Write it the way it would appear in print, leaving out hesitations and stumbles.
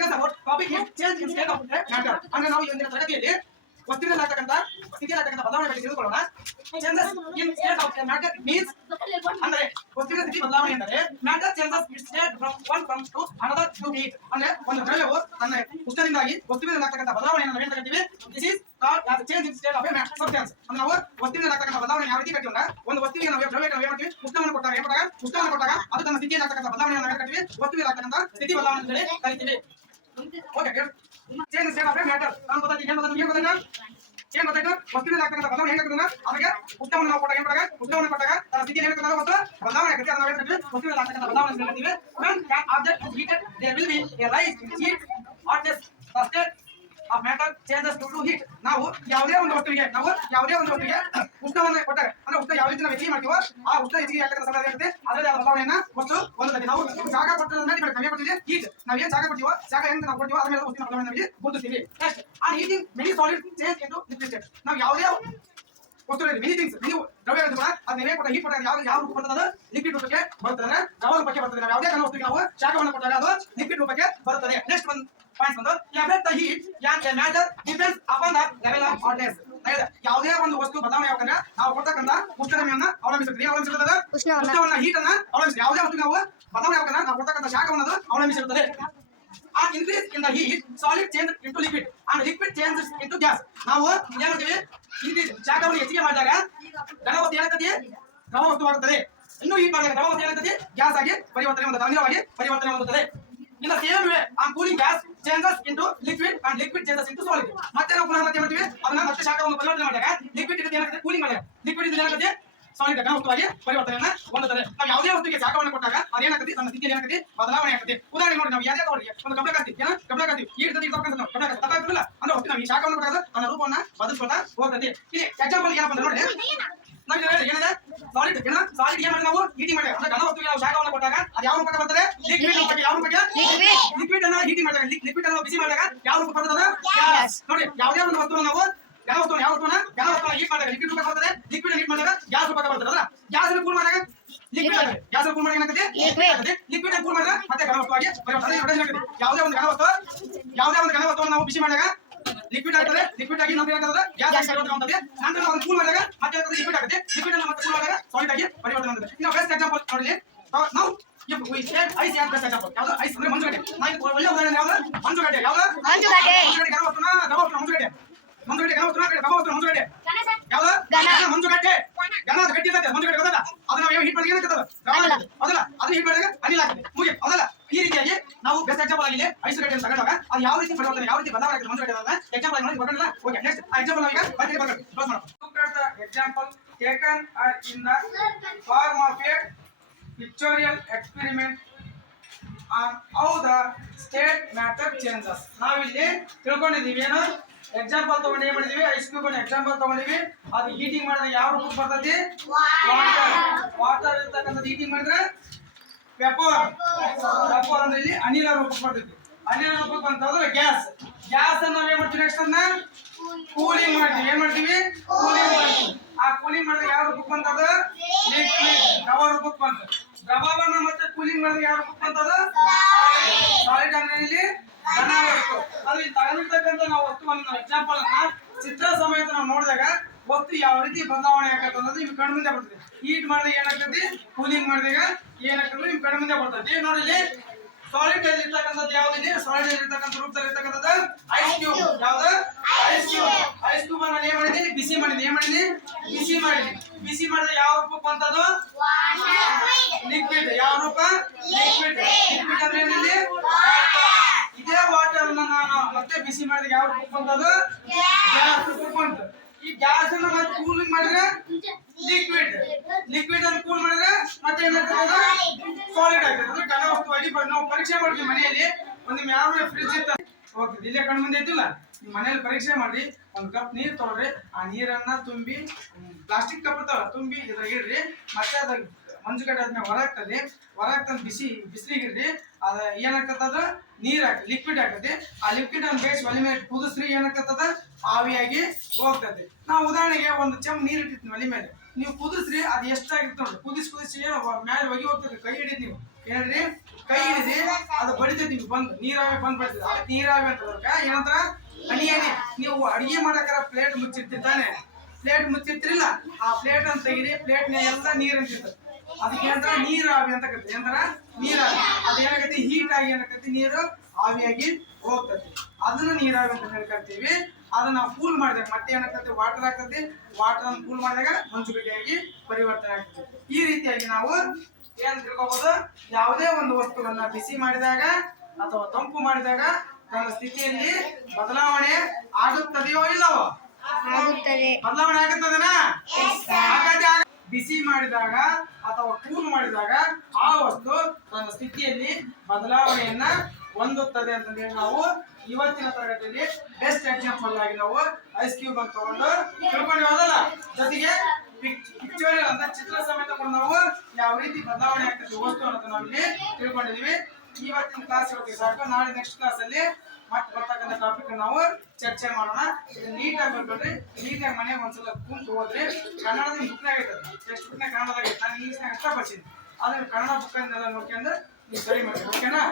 discuss about topic is change in state of matter. ಅಂದ್ರೆ ನಾವು ಇಂದಿನ ತರಗತಿಯಲ್ಲಿ ವಸ್ತುವಿನಲ್ಲಾಗತಕ್ಕಂತ ಸ್ಥಿತಿಯಲ್ಲಾಗತಕ್ಕಂತ ಬದಲಾವಣೆ ಬಗ್ಗೆ ತಿಳಿದುಕೊಳ್ಳೋಣ. Changes in state of matter means ಅಂದ್ರೆ ವಸ್ತುವಿನ ಸ್ಥಿತಿ ಬದಲಾವಣೆ ಎಂದರೆ matter changes its state from one form to another due to heat. ಅಂದ್ರೆ ಒಂದು ದ್ರವ್ಯವು ತನ್ನ ಉಷ್ಣದಿಂದಾಗಿ ವಸ್ತುವಿನಲ್ಲಾಗತಕ್ಕಂತ ಬದಲಾವಣೆಯನ್ನು ನಾವು ಏನು ಕರೀತೀವಿ? This is called as change in state of a substance. ಅಂದ್ರೆ ನಾವು ವಸ್ತುವಿನಲ್ಲಾಗತಕ್ಕಂತ ಬದಲಾವಣೆ ಯಾವ ರೀತಿ ಕರೀತೀವಿ ಅಂದ್ರೆ ಒಂದು ವಸ್ತುವಿಗೆ ನಾವು ದ್ರವ್ಯಕ್ಕೆ ನಾವು ಏನು ಮಾಡ್ತೀವಿ? ಉಷ್ಣವನ್ನು ಕೊಟ್ಟಾಗ ಅದು ತನ್ನ ಸ್ಥಿತಿಯಲ್ಲಾಗತಕ್ಕಂತ ಬದಲಾವಣೆಯನ್ನು ನಾವು ಏನು ಕರೀತೀವಿ? ವಸ್ತುವಿನಲ್ಲಾಗತಕ್ಕಂತ ಸ್ಥಿತಿ ಬದಲಾವಣೆ ಅಂತ ಹೇಳಿ ಕರೀತೀವಿ. Okay change state of matter ನಾನು ಗೊತ್ತಾಯ್ತು ಏನು ಗೊತ್ತಾಯ್ತು ಏನು ಗೊತ್ತಾಯ್ತು ವಸ್ತುವಿನಲ್ಲಾಗತಕ್ಕಂತ ಬದಲಾವಣೆ ಹೇಗೆ ಅಂದ್ರೆ ಅದಕ್ಕೆ ಉಷ್ಣವನ್ನು ನಾವು ಕೊಟ್ಟಾಗ ಏನು ಕೊಟ್ಟಾಗ ಉಷ್ಣವನ್ನು ಕೊಟ್ಟಾಗ ತನ್ನ ಸ್ಥಿತಿ ಏನು ಕೊಟ್ಟಾಗ ಮತ್ತು ಬದಲಾವಣೆ ಆಗುತ್ತೆ ಅದನ್ನ ನಾವು ಏನು ಕರೀತೀವಿ? ವಸ್ತುವಿನಲ್ಲಾಗತಕ್ಕಂತ ಬದಲಾವಣೆ ಅಂತ ಹೇಳ್ತೀವಿ. when an object is heated there will be a rise in heat hotness. the state of matter changes due to heat. ನಾವು ಯಾವುದೇ ಒಂದು ವಸ್ತುವಿಗೆ ಉಷ್ಣವನ್ನು ಕೊಟ್ಟಾಗ ಅಂದ್ರೆ ಉಷ್ಣ ಯಾವ ರೀತಿ ನಾವು ಹೆಚ್ಚಿಗೆ ಮಾಡ್ತೀವೋ ಆ ಉಷ್ಣ ಹೆಚ್ಚಿಗೆ ಆಗ್ತಕ್ಕಂಥ ಸಂದರ್ಭ ಇರುತ್ತೆ ಅದರಲ್ಲಿ ಬದಲಾವಣೆಯನ್ನ ವಸ್ತು ಹೊಂದುತ್ತದೆ. ನಾವು ಜಾಗ ಕೊಟ್ಟರೆ ನಿಮಗೆ ಕಮ್ಮಿ ಕೊಟ್ಟಿದೆ ಹೀಟ್ ನಾವು ಏನು ಜಾಗ ಕೊಡ್ತೀವೋ ಜಾಗ ಹೆಂಗೆ ನಾವು ಕೊಡ್ತೀವೋ ಅದರ ಮೇಲೆ ವಸ್ತುವಿನ ಬದಲಾವಣೆ ನಮಗೆ ಗುರುತಿಸ್ತೀವಿ. Next on heating many solid change into liquid state. ನಾವು ಯಾವುದೇ ವಸ್ತುಗಳಲ್ಲಿ ಮೆನಿ ಥಿಂಗ್ಸ್ ನೀವು ದ್ರವ್ಯ ಕೂಡ ಅದನ್ನ ಕೊಟ್ಟ ಹೀಟ್ ಕೊಟ್ಟಾಗ ಯಾವ ರೂಪ ಬರ್ತದೆ ಲಿಕ್ವಿಡ್ ರೂಪಕ್ಕೆ ಬರ್ತದೆ ದ್ರವ ರೂಪಕ್ಕೆ ಬರ್ತದೆ. ನಾವು ಯಾವುದೇ ಕಾರಣ ವಸ್ತುವಿಗೆ ನಾವು ಶಾಖವನ್ನು ಕೊಟ್ಟಾಗ ಅದು ಲಿಕ್ವಿಡ್ ರೂಪಕ್ಕೆ ಬರುತ್ತದೆ. ನೆಕ್ಸ್ಟ್ ಒಂದು ಪಾಯಿಂಟ್ ಬಂದು affect the heat and a matter depends upon the level of hotness. ಯಾವುದೇ ಒಂದು ವಸ್ತು ಬದಲಾವಣೆ ಯಾಕಂದ್ರೆ ನಾವು ಕೊಡ್ತಕ್ಕಂತ ಉಷ್ಣತೆಯನ್ನ ಅವಲಂಬಿಸಿರುತ್ತದೆ ಉಷ್ಣವನ್ನ ಹೀಟ್ ಅನ್ನ ಅವಲಂಬಿಸಿ ಯಾವುದೇ ವಸ್ತು ನಾವು ಬದಲಾವಣೆ ಯಾಕಂದ್ರೆ ನಾವು ಕೊಡ್ತಕ್ಕಂತ ಶಾಖವನ್ನು ಅದು ಅವಲಂಬಿಸಿರುತ್ತದೆ. an increase in the heat solid change into liquid and liquid changes into gas. ನಾವು ಏನು ಮಾಡ್ತೀವಿ increase ಶಾಖವನ್ನು ಹೆಚ್ಚಿಗೆ ಮಾಡಿದಾಗ ಘನ ವಸ್ತು ಏನಾಗ್ತದೆ ದ್ರವ ವಸ್ತುವಾಗುತ್ತದೆ. ಇನ್ನೂ ಹೀಟ್ ಮಾಡಿದಾಗ ದ್ರವ ವಸ್ತು ಏನಾಗ್ತದೆ ಗ್ಯಾಸ್ ಆಗಿ ಪರಿವರ್ತನೆ ಹೊಂದುತ್ತದೆ ಅನಿಲವಾಗಿ ಪರಿವರ್ತನೆ ಹೊಂದುತ್ತದೆ. In the same way, cooling gas changes into liquid and liquid changes into solid. ಮತ್ತೆ ನಾವು ಪುನಃ ಮತ್ತೆ ಮಾಡ್ತೀವಿ ಅದನ್ನ ಮತ್ತೆ ಶಾಖವನ್ನು ಪರಿವರ್ತನೆ ಮಾಡಿದಾಗ ಲಿಕ್ವಿಡ್ ಇದು ಏನಾಗುತ್ತೆ ಕೂಲಿಂಗ್ ಮಾಡಿದಾಗ ಲಿಕ್ವಿಡ್ ಇದು ಏನಾಗುತ್ತೆ ಸಾಲಿಡ್ ಘನ ವಸ್ತುವಾಗಿ ಪರಿವರ್ತನೆಯನ್ನ ಹೊಂದುತ್ತದೆ. ನಾವು ಯಾವುದೇ ವಸ್ತುವಿಗೆ ಶಾಖವನ್ನು ಕೊಟ್ಟಾಗ ಅದೇನಾಗುತ್ತೆ ತನ್ನ ಸ್ಥಿತಿಯಲ್ಲಿ ಏನಾಗುತ್ತೆ ಬದಲಾವಣೆ ಆಗುತ್ತೆ. ಉದಾಹರಣೆ ನೋಡಿ ನಾವು ಯಾವುದೇ ತಗೊಳ್ಳಿ ಒಂದು ಕಬ್ಬಿಣ ಕಾಸ್ತೀವಿ ಏನೋ ಕಬ್ಬಿಣ ಕಾಸ್ತೀವಿ ಈ ರೀತಿ ಇರ್ತಕ್ಕಂಥ ನಾವು ಕಬ್ಬಿಣ ತಪ್ಪಾಗ್ತಿಲ್ಲ ಅಂದ್ರೆ ವಸ್ತು ನಾವು ಈ ಶಾಖವನ್ನು ಕೊಟ್ಟಾಗ ತನ್ನ ರೂಪವನ್ನ ಬದಲಿಸ್ಕೊಳ್ತಾ ಹೋಗ್ತದೆ. ಇಲ್ಲಿ ಎಕ್ಸಾಂಪಲ್ ಏನಪ್ಪ ಅಂದ್ರೆ ನೋಡಿ ನಾವು ಏನಿದೆ ಸಾಲಿಡ್ ಏನ್ ಮಾಡಿ ನಾವು ಹೀಟಿಂಗ್ ಮಾಡಿ ಅಂದ್ರೆ ಘನ ವಸ್ತುವಿಗೆ ನಾವು ಶಾಖವನ್ನು ಕೊಟ್ಟಾಗ ಅದು ಯಾವ ರೂಪಕ್ಕೆ ಬರ್ತದೆ ಲಿಕ್ವಿಡ್ ರೂಪಕ್ಕೆ. ಯಾವ ರೂಪಕ್ಕೆ ಲಿಕ್ವಿಡ್ ಅನ್ನ ಹೀಟಿಂಗ್ ಮಾಡಿದಾಗ ಲಿಕ್ವಿಡ್ ಅನ್ನು ಬಿಸಿ ಮಾಡಿದಾಗ ಯಾವ ರೂಪ ಬರ್ತದೆ ಗ್ಯಾಸ್. ನೋಡಿ ಯಾವುದೇ ಒಂದು ವಸ್ತುವನ್ನು ನಾವು ಘನ ವಸ್ತುವನ್ನು ಹೀಟ್ ಮಾಡಿದಾಗ ಲಿಕ್ವಿಡ್ ರೂಪಕ್ಕೆ ಬರ್ತದೆ ಲಿಕ್ವಿಡ್ ಹೀಟ್ ಮಾಡಿದಾಗ ಗ್ಯಾಸ್ ರೂಪಕ್ಕೆ ಬರ್ತದೆ ಅಲ್ಲ ಗ್ಯಾಸ್ ಅನ್ನು ಕೂಲ್ ಮಾಡಿದಾಗ ಲಿಕ್ವಿಡ್ ಆಗುತ್ತೆ ಗ್ಯಾಸ್ ಅನ್ನು ಕೂಲ್ ಮಾಡಿದಾಗ ಏನಾಗುತ್ತೆ ಲಿಕ್ವಿಡ್ ಅನ್ನು ಕೂಲ್ ಮಾಡಿದಾಗ ಮತ್ತೆ ಘನ ವಸ್ತುವಾಗಿ ಪರಿವರ್ತನೆ ಆಗುತ್ತೆ. ಯಾವುದೇ ಒಂದು ಘನ ವಸ್ತುವನ್ನು ನಾವು ಬಿಸಿ ಮಾಡಿದಾಗ ಲಿಕ್ವಿಡ್ ಆಗ್ತದೆ ಲಿಕ್ವಿಡ್ ಆಗಿ ನಮಗೆ ಏನಾಗ್ತದೆ ಗ್ಯಾಸ್ ಆಗಿ ಪರಿವರ್ತನೆ ಹೊಂದುತ್ತದೆ. ನಂತರ ನಾವು ಕೂಲ್ ಮಾಡಿದಾಗ ಮತ್ತೆ ಲಿಕ್ವಿಡ್ ಆಗುತ್ತೆ ಲಿಕ್ವಿಡ್ ಅನ್ನು ಮತ್ತೆ ಕೂಲ್ ಮಾಡಿದಾಗ ಸಾಲಿಡ್ ಆಗಿ ಪರಿವರ್ತನೆ ಹೊಂದುತ್ತದೆ. ಇನ್ನು ಬೆಸ್ಟ್ ಎಕ್ಸಾಂಪಲ್ ನೋಡಿ ನಾವು ಐಸ್ ಯಾಕೆ ಬೆಸ್ಟ್ ಎಕ್ಸಾಂಪಲ್ ಯಾವುದು ಐಸ್ ಅಂದ್ರೆ ಮಂಜುಗಡ್ಡೆ. ನಾನು ಒಳ್ಳೆ ಉದಾಹರಣೆ ಯಾವುದು ಮಂಜುಗಡ್ಡೆ ಯಾವುದು ಘನ ವಸ್ತುನ ಮಂಜುಗಡ್ಡೆ ಘನ ವಸ್ತುನ ಮಂಜುಗಡ್ಡೆ ಯಾವುದು ಮಂಜುಗಡ್ಡೆ ಘನ ಗಟ್ಟಿ ಇರ್ತದೆ ಮಂಜುಗಡ್ಡೆ ಗೊತ್ತಲ್ಲ ಅದನ್ನ ನಾವು ಹೀಟ್ ಮಾಡಿದಾಗ ಏನಾಗ್ತದೆ ಅದಲ್ಲ ಅದನ್ನ ಹೀಟ್ ಮಾಡಿದಾಗ ಅನಿಲ ಆಗ್ತದೆ ಮುಗಿ ಅದಲ್ಲ. ಈ ರೀತಿಯಾಗಿ ನಾವು ಬೆಸ್ಟ್ ಎಕ್ಸಾಂಪಲ್ ಆಗಿದೆ ಐಸ್ ಗಡ್ಡೆ ಅಂತ ತಗೊಂಡಾಗ ಅದು ಯಾವ ರೀತಿ ಪರಿವರ್ತನೆ ಯಾವ ರೀತಿ ಬದಲಾವಣೆ ಆಗುತ್ತೆ ಮಂಜುಗಡ್ಡೆ ಅಂತ ಎಕ್ಸಾಂಪಲ್ ಆಗಿ ನೋಡಿ ಬರ್ಕೊಂಡಿಲ್ಲ. ಓಕೆ ನೆಕ್ಸ್ಟ್ ಆ ಎಕ್ಸಾಂಪಲ್ ನಾವೀಗ ಬರ್ತೀವಿ ಕ್ಲೋಸ್ ಮಾಡೋಣ. Look at the example taken in the form of a pictorial experiment on how the state matter changes. ನಾವಿಲ್ಲಿ ತಿಳ್ಕೊಂಡಿದ್ದೀವಿ ಏನು ಎಕ್ಸಾಂಪಲ್ ತಗೊಂಡು ಏನ್ ಮಾಡಿದೀವಿ ಐಸ್ ಕ್ಯೂಬ್ ಅನ್ನು ಎಕ್ಸಾಂಪಲ್ ತಗೊಂಡಿವಿ ಅದು ಹೀಟಿಂಗ್ ಮಾಡಿದಾಗ ಯಾವ ರೂಪಕ್ಕೆ ಬರ್ತೈತಿ ವಾಟರ್ ಇರ್ತಕ್ಕಂಥದ್ದು ಹೀಟಿಂಗ್ ಮಾಡಿದ್ರೆ ವೆಪೋರ್ ಅಂದ್ರೆ ಇಲ್ಲಿ ಅನಿಲ ರೂಪಕ್ಕೆ ಬರ್ತೈತಿ. ಅನಿಲ ರೂಪಕ್ಕೆ ಬಂತಂದ್ರೆ ಗ್ಯಾಸ್ ಅನ್ನ ನಾವ್ ಏನ್ ಮಾಡ್ತೀವಿ ನೆಕ್ಸ್ಟ್ ಅನ್ನ ಕೂಲಿಂಗ್ ಮಾಡ್ತೀವಿ. ಏನ್ ಮಾಡ್ತೀವಿ ಕೂಲಿಂಗ್ ಮಾಡ್ತೀವಿ. ಆ ಕೂಲಿಂಗ್ ಮಾಡಿದಾಗ ಯಾವ ರೂಪಕ್ಕೆ ಬಂತದ ಲಿಕ್ವಿಡ್ ದ್ರವ ರೂಪಕ್ಕೆ ಬಂತ. ದ್ರವವನ್ನ ಮತ್ತೆ ಕೂಲಿಂಗ್ ಮಾಡಿದಾಗ ಯಾವ ರೂಪಕ್ಕೆ ಬಂತದ ಸಾಲಿಡ್ ಅಂದ್ರೆ ಇಲ್ಲಿ ಘನ ವಸ್ತು. ಅಲ್ಲಿ ತಗೊಂಡಿರ್ತಕ್ಕಂಥ ನಾವು ವಸ್ತುವನ್ನು ನಾವು ಎಕ್ಸಾಂಪಲ್ ಅನ್ನ ಚಿತ್ರ ಸಮೇತ ನಾವು ನೋಡಿದಾಗ ವಸ್ತು ಯಾವ ರೀತಿ ಬದಲಾವಣೆ ಆಗತ್ತೆ ಅನ್ನೋದು ನಿಮ್ಗೆ ಕಣ್ಣು ಮುಂದೆ ಬರ್ತದೆ. ಹೀಟ್ ಮಾಡಿದಾಗ ಏನಾಗ್ತದೆ ಕೂಲಿಂಗ್ ಮಾಡಿದಾಗ ಏನಾಗ್ತದೆ ನಿಮ್ಗೆ ಕಣ್ಣು ಮುಂದೆ ಬರ್ತದೆ. ನೋಡಿ ಇಲ್ಲಿ ಸಾಲಿಡ್ ಅಲ್ಲಿ ಇರ್ತಕ್ಕಂಥದ್ದು ಯಾವ್ದಿದೆ ಸಾಲಿಡ್ ಅಲ್ಲಿ ಇರ್ತಕ್ಕಂಥ ರೂಪದಲ್ಲಿ ಇರ್ತಕ್ಕಂಥದ್ದು ಐಸ್ ಕ್ಯೂಬ್ ಯಾವ್ದು ಐಸ್ ಕ್ಯೂಬ್ ಅನ್ನ ಏನ್ ಮಾಡಿದೀನಿ ಬಿಸಿ ಮಾಡಿದೀನಿ ಬಿಸಿ ಮಾಡಿದ್ರೆ ಯಾವ ರೂಪಕ್ಕೆ ಬಂತದು ಲಿಕ್ವಿಡ್. ಯಾವ ರೂಪ ಲಿಕ್ವಿಡ್ ಅಂದ್ರೆ ಏನಿದೆ ಇದೇ ವಾಟರ್ ಅನ್ನ ನಾನು ಮತ್ತೆ ಬಿಸಿ ಮಾಡಿದಾಗ ಯಾವ ರೂಪಕ್ಕೆ ಬಂತದು ಗ್ಯಾಸ್ ರೂಪಕ್ಕೆ ಬಂತು. ಈ ಗ್ಯಾಸ್ ಅನ್ನ ಮತ್ತೆ ಕೂಲಿಂಗ್ ಮಾಡಿದ್ರೆ ಲಿಕ್ವಿಡ್ ಅನ್ನು ಕೂಲ್ ಮಾಡಿದ್ರೆ ಮತ್ತೆ ಏನಾಗ್ತದೆ ಸಾಲಿಡ್ ಆಗ್ತದೆ. ಅಂದ್ರೆ ಘನ ವಸ್ತುವಾಗಿ ನಾವು ಪರೀಕ್ಷೆ ಮಾಡ್ತೀವಿ ಮನೆಯಲ್ಲಿ ಒಂದು ಯಾವ ಫ್ರಿಜ್ ಇತ್ತ ಹೋಗ್ತದೆ ಇಲ್ಲೇ ಕಣ್ಣು ಮುಂದೆ ಇದ್ದಿಲ್ಲ ನಿಮ್ಮ ಮನೆಯಲ್ಲಿ ಪರೀಕ್ಷೆ ಮಾಡಿ ಒಂದು ಕಪ್ ನೀರು ತಗೊಳ್ರಿ ಆ ನೀರನ್ನ ತುಂಬಿ ಪ್ಲಾಸ್ಟಿಕ್ ಕಪ್ ಇರ್ತಾವ ತುಂಬಿ ಇದ್ರಾಗ ಇಡ್ರಿ ಮತ್ತೆ ಅದ ಮಂಜುಗಡ್ಡೆ ಆದ್ಮೇಲೆ ಹೊರಗ್ತಂದು ಬಿಸಿಲಿಗೆ ಇಡ್ರಿ ಅದ ಏನಾಗ್ತದ ಅದು ನೀರ್ ಆಗ್ತದೆ ಲಿಕ್ವಿಡ್ ಆಗ್ತದೆ. ಆ ಲಿಕ್ವಿಡ್ ಅನ್ನು ಬೇಸ್ ಒಲೆ ಮೇಲೆ ಕುದಿಸ್ರಿ ಏನಾಗ್ತದ ಆವಿಯಾಗಿ ಹೋಗ್ತದೆ. ನಾವು ಉದಾಹರಣೆಗೆ ಒಂದು ಚಮ್ ನೀರ್ ಇಟ್ಟಿರ್ತೀವಿ ಒಲೆ ಮೇಲೆ ನೀವು ಕುದಿಸ್ರಿ ಅದು ಎಷ್ಟಾಗಿರ್ತ ನೋಡಿ ಕುದಿಸಿ ಏನು ಮೇಲೆ ಒಗಿ ಹೋಗ್ತದೆ ಕೈ ಹಿಡಿದ್ ನೀವು ಹೇಳ್ರಿ ಕೈ ಹಿಡಿದಿ ಅದು ಬಡಿತೈತಿ ಬಂದು ನೀರಾವಿ ಬಂದ್ ಬಡಿತೈತಿ ಅದಕ್ಕೆ ನೀರಾವಿ ಅಂತ ಏನಂತಾರ ಹನಿ ಹನಿ. ನೀವು ಅಡಿಗೆ ಮಾಡಕ್ಕಾರ ಪ್ಲೇಟ್ ಮುಚ್ಚಿರ್ತಿರ್ತಾನೆ, ಪ್ಲೇಟ್ ಮುಚ್ಚಿರ್ತಿರಿಲ್ಲ, ಆ ಪ್ಲೇಟ್ ಅಂತ ತೆಗಿರಿ, ಪ್ಲೇಟ್ ಎಲ್ಲ ನೀರ್ ಅಂತಿರ್ತದೆ, ಅದಕ್ಕೆ ಏನಂತಾರ ನೀರಾವಿ ಅಂತ ಕರಿತೀವಿ. ಏನಂತಾರ ನೀರಾವಿ. ಅದೇನಾಗತಿ ಹೀಟ್ ಆಗಿ ಏನಾಗತಿ ನೀರು ಆವಿಯಾಗಿ ಹೋಗ್ತತಿ, ಅದನ್ನ ನೀರಾವಿ ಅಂತ ಹೇಳ್ಕೊಳ್ತೀವಿ. ಅದನ್ನ ನಾವು ಕೂಲ್ ಮಾಡಿದಾಗ ಮತ್ತೆ ಏನಾಗ್ತದೆ ವಾಟರ್ ಆಗ್ತದೆ, ವಾಟರ್ ಅನ್ನು ಕೂಲ್ ಮಾಡಿದಾಗ ಮಂಜುಗಡ್ಡೆಯಾಗಿ ಪರಿವರ್ತನೆ ಆಗ್ತದೆ. ಈ ರೀತಿಯಾಗಿ ನಾವು ಏನ್ ತಿಳ್ಕೊಬಹುದು, ಯಾವುದೇ ಒಂದು ವಸ್ತುವನ್ನ ಬಿಸಿ ಮಾಡಿದಾಗ ಅಥವಾ ತಂಪು ಮಾಡಿದಾಗ ತನ್ನ ಸ್ಥಿತಿಯಲ್ಲಿ ಬದಲಾವಣೆ ಆಗುತ್ತದೆಯೋ ಇಲ್ಲವೋ? ಬದಲಾವಣೆ ಆಗುತ್ತದನಾ? ಬಿಸಿ ಮಾಡಿದಾಗ ಅಥವಾ ಕೂಲ್ ಮಾಡಿದಾಗ ಆ ವಸ್ತು ತನ್ನ ಸ್ಥಿತಿಯಲ್ಲಿ ಬದಲಾವಣೆಯನ್ನ ಹೊಂದುತ್ತದೆ ಅಂತಂದ್ರೆ ನಾವು ಇವತ್ತಿನ ತರಗತಿಯಲ್ಲಿ ಬೆಸ್ಟ್ ಎಕ್ಸಾಂಪಲ್ ಆಗಿ ನಾವು ಐಸ್ ಕ್ಯೂಬ್ ಅಂತ ತಗೊಂಡು ತಿಳ್ಕೊಂಡಿರೋದಲ್ಲ. ಜೊತೆಗೆ ಪಿಕ್ಚರ್ ಅಂತ ಚಿತ್ರ ಸಮೇತ ನಾವು ಯಾವ ರೀತಿ ಬದಲಾವಣೆ ಆಗ್ತದೆ ವಸ್ತು ಅನ್ನೋದು ನಾವಿಲ್ಲಿ ತಿಳ್ಕೊಂಡಿದೀವಿ. ಇವತ್ತಿನ ಕ್ಲಾಸ್ ಇವತ್ತಿಗೆ ಸಾಕು. ನಾಳೆ ನೆಕ್ಸ್ಟ್ ಕ್ಲಾಸ್ ಅಲ್ಲಿ ಮತ್ತೆ ಬರ್ತಕ್ಕಂಥ ಟಾಪಿಕ್ ನಾವು ಚರ್ಚೆ ಮಾಡೋಣ. ಇದನ್ನ ನೀಟಾಗಿ ಬರ್ಕೊಡ್ರಿ, ನೀಟಾಗಿ ಮನೆಗೆ ಒಂದ್ಸಲ ಕೂತು ಹೋದ್ರಿ. ಕನ್ನಡದ ಬುಕ್ನಾಗ ಐತದ, ಟೆಕ್ಸ್ಟ್ ಬುಕ್ನಾಗ ಕನ್ನಡದಾಗ ಐತೆ, ನಾನು ಇಂಗ್ಲೀಷ್ನಾಗ ಇಷ್ಟಪಡ್ತೀನಿ. ಆದ್ರೆ ಕನ್ನಡ ಬುಕ್ ಅನ್ನೆಲ್ಲ ನೋಡ್ಕೊಂಡು ನೀವು ಸರಿ ಮಾಡಿ, ಓಕೆನಾ?